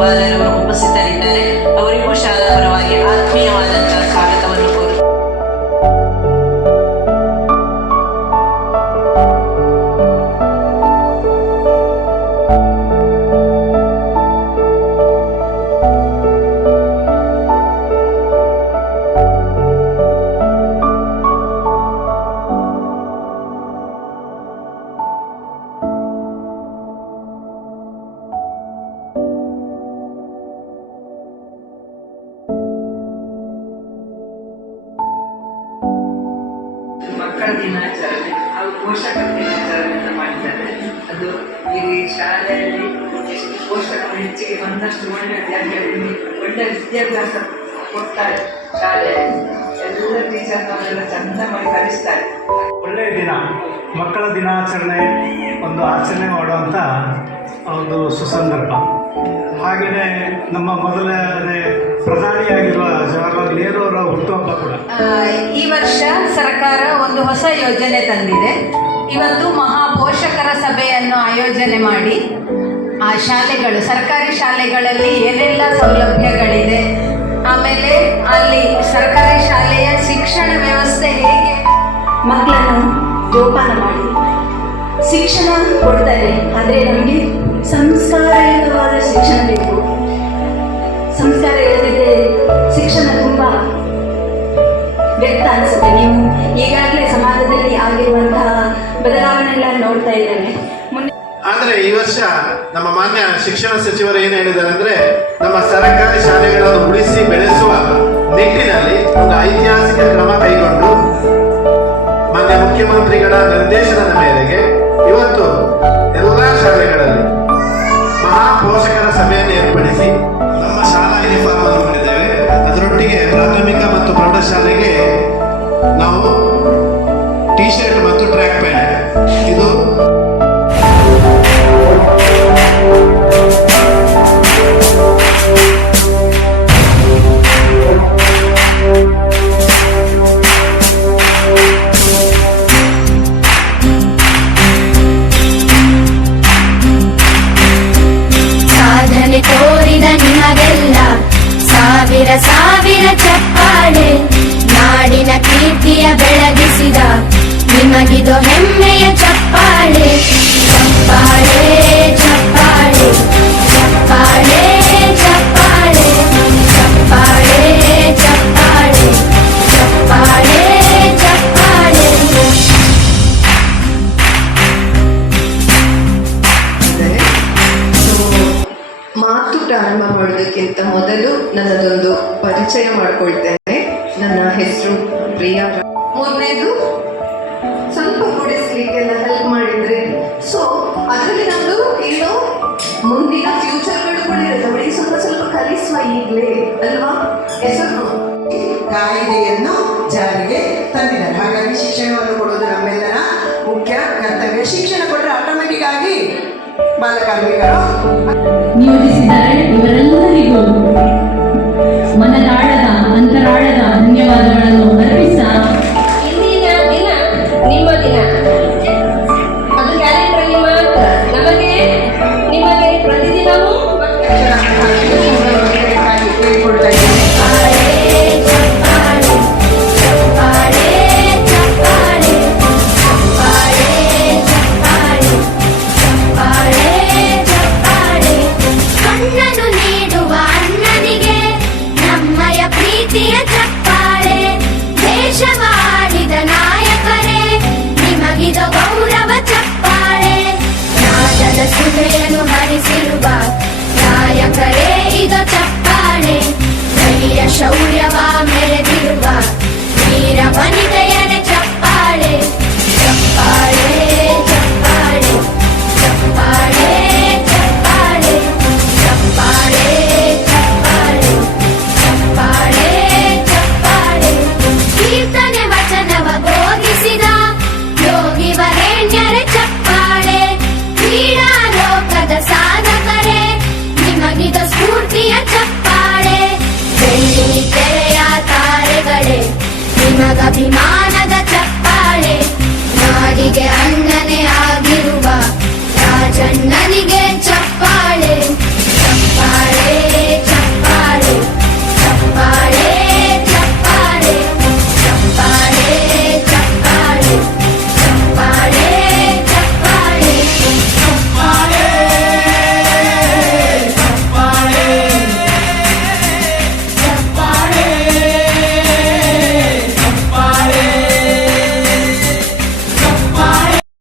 ಬಾಲರವರು ಉಪಸ್ಥಿತರಿದ್ದಾರೆ. ಅವರಿಗೂ ಶಾಲಾ ಪರವಾಗಿ ಆತ್ಮೀಯವಾದಂತಹ ಸ್ವಾಗತವನ್ನು ಕೋರುತ್ತೇನೆ. ಮಕ್ಕಳ ದಿನಾಚರಣೆ ಹಾಗೂ ಪೋಷಕರ ದಿನಾಚರಣೆ ಅಂತ ಮಾಡಿದ್ದಾರೆ. ಅದು ಈ ಶಾಲೆಯಲ್ಲಿ ಎಷ್ಟು ಪೋಷಕರು ಹೆಚ್ಚಿಗೆ ಬಂದಷ್ಟು ಒಳ್ಳೆ ವಿದ್ಯಾಭ್ಯಾಸ ಕೊಡ್ತಾರೆ. ಶಾಲೆಯಲ್ಲಿ ಎಲ್ಲ ಟೀಚರ್ನವರೆಲ್ಲ ಚಂದ ಮಾಡಿ ಕಲಿಸ್ತಾರೆ. ಒಳ್ಳೆಯ ದಿನ ಮಕ್ಕಳ ದಿನಾಚರಣೆ ಒಂದು ಆಚರಣೆ ಮಾಡುವಂಥ ಒಂದು ಸುಸಂದರ್ಭ. ಹಾಗೆಯೇ ನಮ್ಮ ಮೊದಲನೇ ಪ್ರಧಾನಿಯಾಗಿರುವ ಜವಾಹರ್ಲಾಲ್ ನೆಹರು ಅವರ ಹುಟ್ಟುಹಬ್ಬ ಕೂಡ. ಈ ವರ್ಷ ಸರ್ಕಾರ ಒಂದು ಹೊಸ ಯೋಜನೆ ತಂದಿದೆ. ಇವತ್ತು ಮಹಾಪೋಷಕರ ಸಭೆಯನ್ನು ಆಯೋಜನೆ ಮಾಡಿ ಆ ಶಾಲೆಗಳು, ಸರ್ಕಾರಿ ಶಾಲೆಗಳಲ್ಲಿ ಏನೆಲ್ಲ ಸೌಲಭ್ಯಗಳಿದೆ, ಆಮೇಲೆ ಅಲ್ಲಿ ಸರ್ಕಾರಿ ಶಾಲೆಯ ಶಿಕ್ಷಣ ವ್ಯವಸ್ಥೆ ಹೇಗೆ ಮಕ್ಕಳನ್ನು ಜೋಪಾನ ಮಾಡಿ ಶಿಕ್ಷಣ ಕೊಡ್ತಾರೆ. ಆದರೆ ನಮಗೆ ಸಂಸ್ಕಾರಯುತವಾದ ಶಿಕ್ಷಣ ಬೇಕು. ಸಂಸ್ಕಾರ ಇಲ್ಲದಿದ್ದರೆ ಶಿಕ್ಷಣ ತುಂಬ ವ್ಯಕ್ತ ಅನಿಸುತ್ತೆ. ನೀವು ಈಗಾಗಲೇ ಸಮಾಜದಲ್ಲಿ ಆಗಿರುವಂತಹ ಬದಲಾವಣೆಗಳ ನೋಡ್ತಾ ಇದ್ದೇನೆ. ಆದರೆ ಈ ವರ್ಷ ನಮ್ಮ ಮಾನ್ಯ ಶಿಕ್ಷಣ ಸಚಿವರು ಏನು ಹೇಳಿದ್ದಾರೆ ಅಂದರೆ, ನಮ್ಮ ಸರ್ಕಾರಿ ಶಾಲೆಗಳನ್ನು ಉಳಿಸಿ ಬೆಳೆಸುವ ನಿಟ್ಟಿನಲ್ಲಿ ಒಂದು ಐತಿಹಾಸಿಕ ಕ್ರಮ ಕೈಗೊಂಡು ಮಾನ್ಯ ಮುಖ್ಯಮಂತ್ರಿಗಳ ನಿರ್ದೇಶನದ ಮೇರೆಗೆ ಇವತ್ತು ಎಲ್ಲ ಶಾಲೆಗಳಲ್ಲಿ ಮಹಾಪೋಷಕರ ಸಭೆಯನ್ನು ಏರ್ಪಡಿಸಿ ನಮ್ಮ ಶಾಲಾ ಯೂನಿಫಾರ್ಮ್ ಅನ್ನು ಮಾಡಿದ್ದೇವೆ. ಅದರೊಟ್ಟಿಗೆ ಪ್ರಾಥಮಿಕ ಮತ್ತು ಪ್ರೌಢಶಾಲೆಗೆ ನಾವು ಟಿ ಶರ್ಟ್ ಮತ್ತು ಟ್ರ್ಯಾಕ್ ಪ್ಯಾಂಟ್ ಇದು ತೋರಿದ ನಿಮಗೆಲ್ಲ ಸಾವಿರ ಸಾವಿರ ಚಪ್ಪಾಳೆ. ನಾಡಿನ ಕೀರ್ತಿಯ ಬೆಳಗಿಸಿದ ನಿಮಗಿದು ಹೆಮ್ಮೆಯ ಚಪ್ಪಾಳೆ. ಚಪ್ಪಾಳೆ ಚಪ್ಪಾಳೆ ಚಪ್ಪಾಳೆ ಚಪ್ಪಾಳೆ ಚಪ್ಪಾಳೆ ಚಪ್ಪಾಳೆ ಚಪ್ಪಾಳೆ ಚಪ್ಪಾಳೆ. ಮಾತು ಪ್ರಾರಂಭ ಮಾಡೋದಕ್ಕಿಂತ ಮೊದಲು ನನ್ನದೊಂದು ಪರಿಚಯ ಮಾಡಿಕೊಳ್ತೇನೆ. ನನ್ನ ಹೆಸರು ಪ್ರಿಯಾ. ಮೊದಲನೇದು ಸ್ವಲ್ಪ ಕೂಡಿಸ್ಲಿಕ್ಕೆಲ್ಲ ಹೆಲ್ಪ್ ಮಾಡಿದ್ರೆ ಸೊ ಅದರಲ್ಲಿ ನಮ್ಮದು ಏನೋ ಮುಂದಿನ ಫ್ಯೂಚರ್ಗಳು ಕೂಡ ಇರುತ್ತೆ. ಬರೀ ಸ್ವಲ್ಪ ಸ್ವಲ್ಪ ಕಲಿಸುವ ಈಗಲೇ ಅಲ್ವಾ ಹೆಸರು ಕಾಯ್ದೆಯನ್ನು ಜಾರಿಗೆ ತಂದಿದ್ದಾರೆ. ಹಾಗಾಗಿ ಶಿಕ್ಷಣವನ್ನು ಕೊಡುವುದು ನಮ್ಮೆಲ್ಲರ ಮುಖ್ಯ ಕರ್ತವ್ಯ. ಶಿಕ್ಷಣ ಕೊಟ್ಟರೆ ಆಟೋಮೆಟಿಕ್ ಆಗಿ ಬಾಲಕಾರ್ಮಿಕರು ನಿಯೋಜಿಸಿದ್ದಾರೆ. ಇವರೆಲ್ಲರಿಗೂ ಮನದಾಳದ ಅಂತರಾಳದ ಧನ್ಯವಾದಗಳನ್ನು ಅರ್ಪಿಸ ಇಂದಿನ ದಿನ ನಿಮ್ಮ ದಿನ, ಅದು ಕ್ಯಾಲೆಂಡರಲ್ಲಿ ಮಾತ್ರ. ನಿಮಗೆ ಪ್ರತಿದಿನವೂ ಸುಧೆಯನ್ನು ಹರಿಸಿರುವ ನಾಯಕರೇ ಇದು ಚಪ್ಪಾಳೆ. ಧೈರ್ಯ ಶೌರ್ಯವ ಮೆರೆದಿರುವ ವೀರ ವನಿತೆ